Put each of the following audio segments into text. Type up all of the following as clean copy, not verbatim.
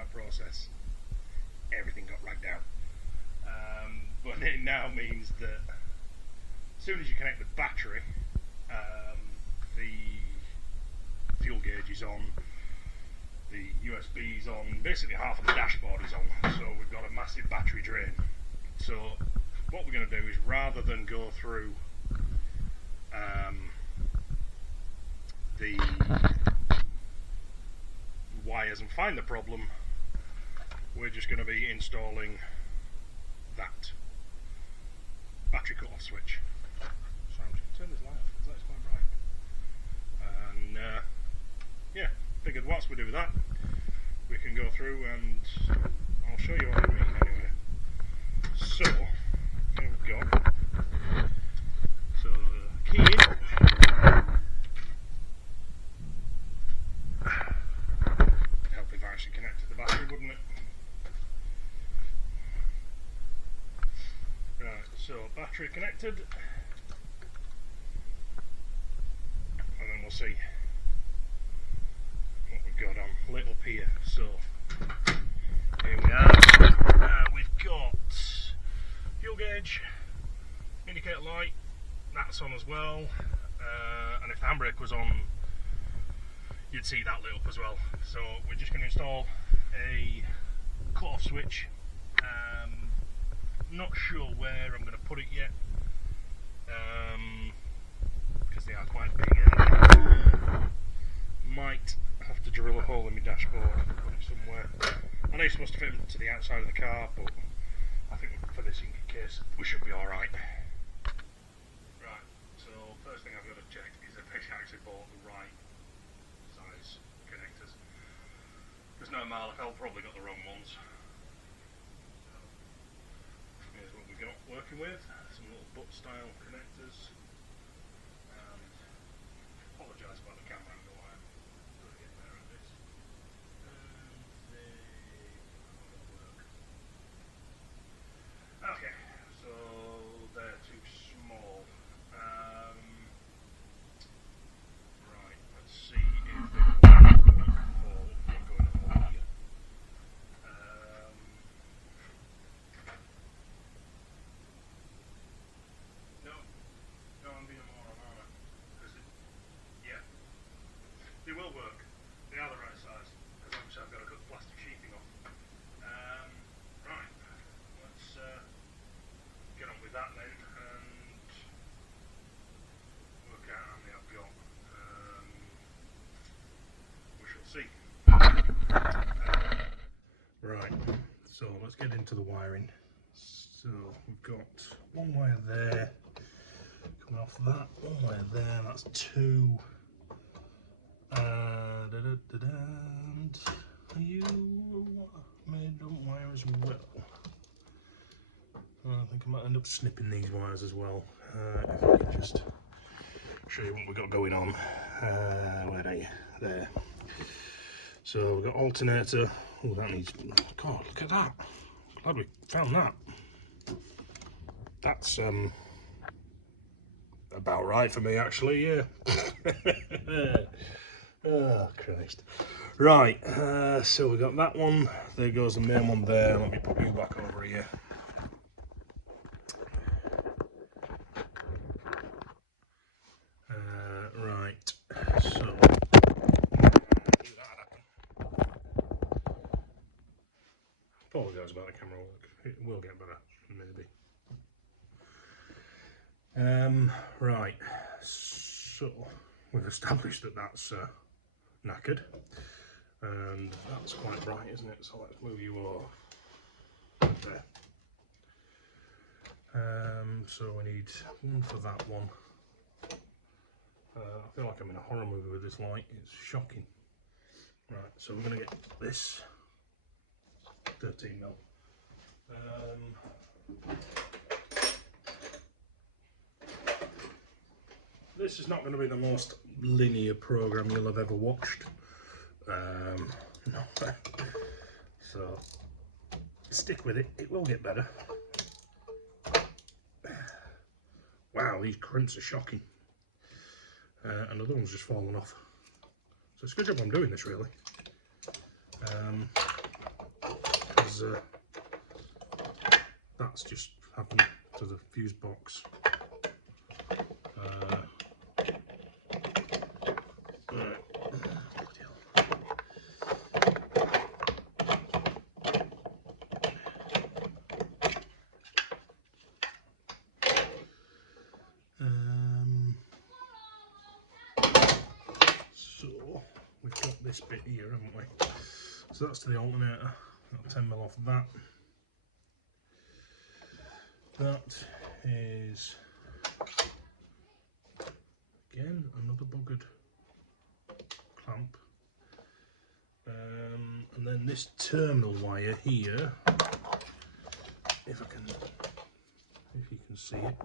out process, everything got ragged out. But it now means that as soon as you connect the battery, the fuel gauge is on, the USB is on, basically half of the dashboard is on, so we've got a massive battery drain. So what we're going to do is, rather than go through the wires and find the problem, we're just going to be installing that battery cut-off switch. So I'm just going to turn this light off because that's quite bright. And yeah, figured whilst we do that, we can go through and I'll show you what I mean anyway. So here we've got, so key in. Help if I actually connected the battery, wouldn't it? Right, so battery connected, and then we'll see what we've got on lit up here. So here we are. We've got fuel gauge, indicator light, that's on as well, and if the handbrake was on, you'd see that lit up as well. So we're just going to install a cut-off switch. Not sure where I'm going to put it yet, because they are quite big. Might have to drill a hole in my dashboard and put it somewhere. I know you're supposed to fit them to the outside of the car, but I think for this case we should be alright. Right, so first thing I've got to check is if I actually bought the right size connectors. There's no mile, I've probably got the wrong ones. Here's what we got working with, some little butt style connectors, and apologise about the camera angle, I'm going to get there at this, and they work. Okay, so they're too small. Right, let's see if they will work for what's going on here. They will work. They are the right size, because obviously I've got to cut the plastic sheathing off. Right, let's get on with that then and work out how many I've got. We shall see. Right, so let's get into the wiring. So we've got one wire there, coming off that, one wire there, that's two. And you made them wire as well. I think I might end up snipping these wires as well. If I can just show you what we've got going on. Where are you? There. So we've got alternator. Oh, that needs. God, look at that. Glad we found that. That's about right for me, actually. Yeah. Oh Christ. Right, so we got that one, there goes the main one there. Let me put you back over here. Right, so do that. Apologise about the camera work, it will get better, maybe. Right, so we've established that that's knackered, and that's quite bright, isn't it? So let's move you over there. So we need one for that one. I feel like I'm in a horror movie with this light, it's shocking. Right, so we're going to get this 13mm. This is not going to be the most linear program you'll have ever watched. No. So stick with it, it will get better. Wow, these crimps are shocking. Another one's just fallen off. So it's a good job I'm doing this, really. because that's just happened to the fuse box. So we've got this bit here, haven't we? So that's to the alternator. Got 10mm off of that. That is again another buggered clamp. And then this terminal wire here, if you can see it.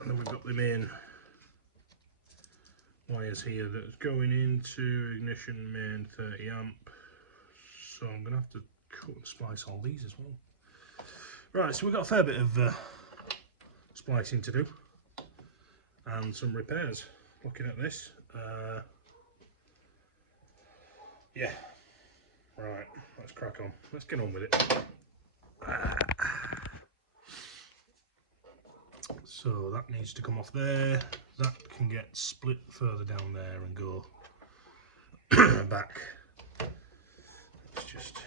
And then we've got the main wires here that's going into ignition main 30 amp. So I'm going to have to cut and splice all these as well. Right, so we've got a fair bit of splicing to do and some repairs. Looking at this, yeah, right, let's crack on. Let's get on with it. So that needs to come off there. That can get split further down there and go back. Let's just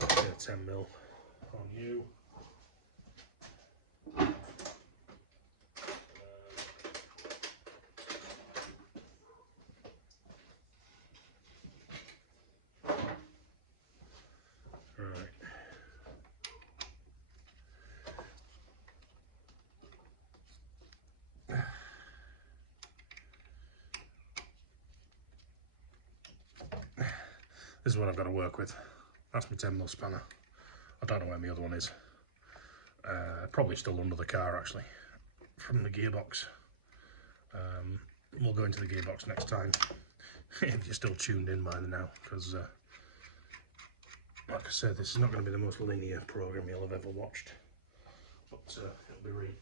get 10mm on you. This is what I've got to work with. That's my 10mm spanner. I don't know where my other one is. Probably still under the car actually, from the gearbox. We'll go into the gearbox next time, if you're still tuned in by now, because like I said, this is not going to be the most linear program you'll have ever watched, but it'll be real.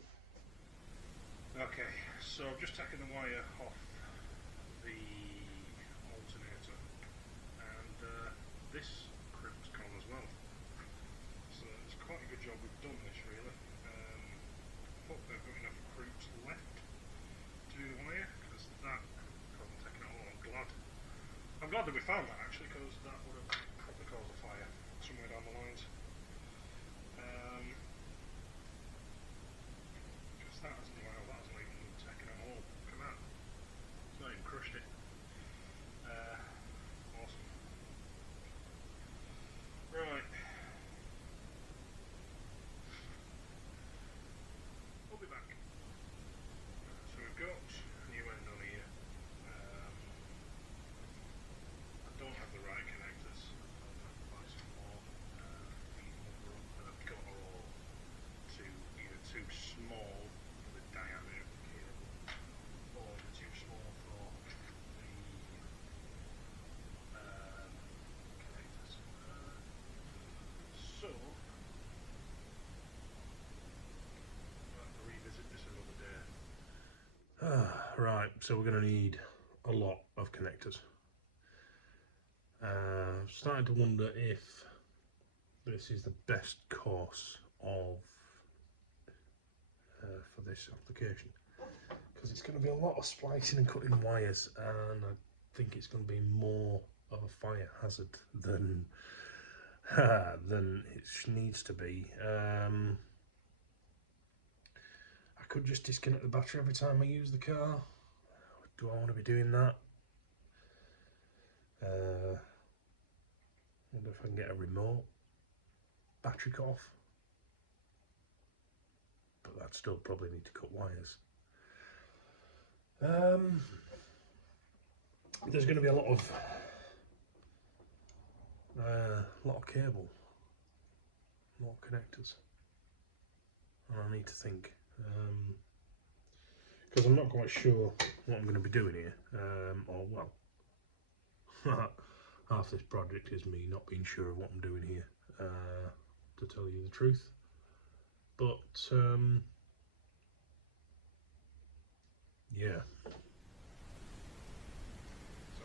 Okay, so I've just taken the wire off the alternator, and this crimps on as well. So it's quite a good job we've done this really. I hope they've got enough crimps left to do the wire, because that hasn't taken it all. I'm glad that we found that actually, because that would have probably caused a fire somewhere down the lines. Because that hasn't even taken it all. Look at that. It's not even crushed it. Awesome. Right. We'll be back. So we've got a new end on here. I don't have the right connectors. I'll have to buy some more. And I've got all either too small for the diameter of the cable, or too small for the connectors. So I'll have to revisit this another day. Right, so we're going to need a lot of connectors. I'm starting to wonder if this is the best course of for this application, because it's going to be a lot of splicing and cutting wires, and I think it's going to be more of a fire hazard than it needs to be. I could just disconnect the battery every time I use the car. Do I want to be doing that? Wonder if I can get a remote battery cut off, but I'd still probably need to cut wires. There's going to be a lot of cable, a lot of connectors, and I need to think, because I'm not quite sure what I'm going to be doing here, or well, half this project is me not being sure of what I'm doing here, to tell you the truth. But yeah.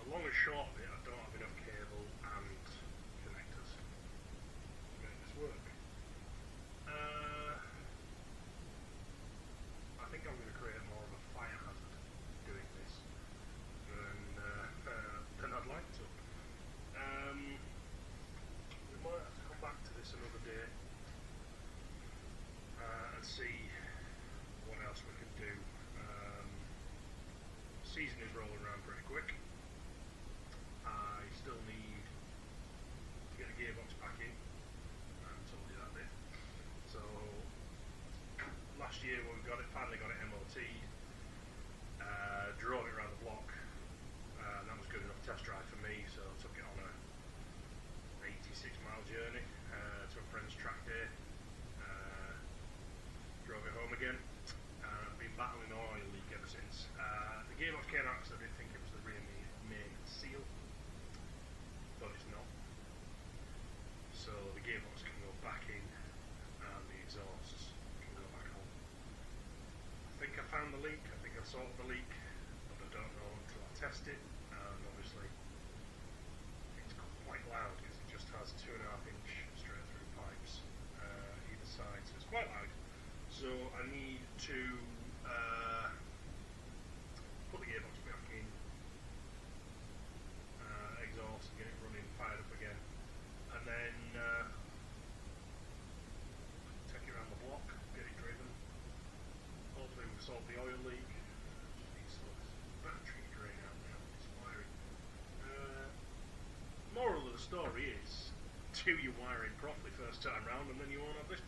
long and short of it, I don't have enough cable and connectors to make this work. I think I'm going to create more of a fire hazard doing this than I'd like to. We might have to come back to this another day and see what else we can do. Season is rolling around pretty quick. I still need to get the gearbox back in. I told you that bit. So last year when we finally got it MOT'd, drove it around the block, and that was good enough test drive for me, so I took it on a 86-mile journey to a friend's track day, drove it home again, and I've been battling an oil leak ever since. The gearbox came out because I didn't think it was the rear main seal, but it's not. So the gearbox can go back in and the exhausts can go back on. I think I found the leak, I think I've solved the leak, but I don't know until I test it, and obviously it's quite loud because it just has 2.5-inch straight through pipes either side, so it's quite loud. So I need to put the gearbox back in, exhaust, get it running, fired up again, and then take it around the block, get it driven. Hopefully we've solved the oil leak. Needs this battery drain out now, it's wiring. Moral of the story is, do your wiring properly first time round and then you won't have this